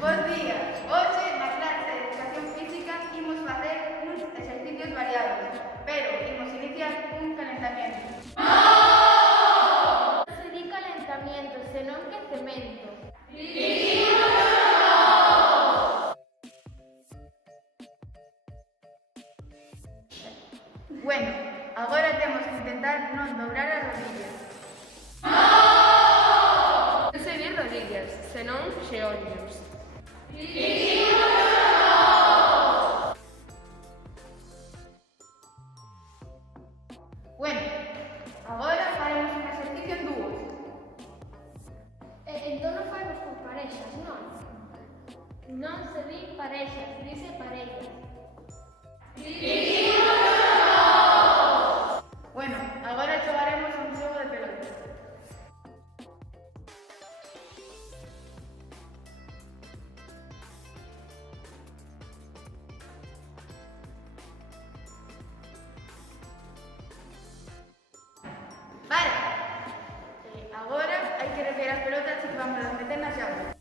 Bos días. Hoxe, na clase de Educación Física, imos facer uns exercicios variados, pero imos iniciar un calentamiento. Non se di calentamiento, senón quecemento. Bueno, agora temos que intentar non dobrar as rodillas. Non se di rodillas, senón xeonllos. Bueno, agora faremos un exercicio en dúos. Entón non faemos con parexas, non? Non se di parexas, dice parellas. Bueno, agora xogaremos un xogo de pelota. Para! Agora hai que recoller as pelotas e vamos a meter na xaula.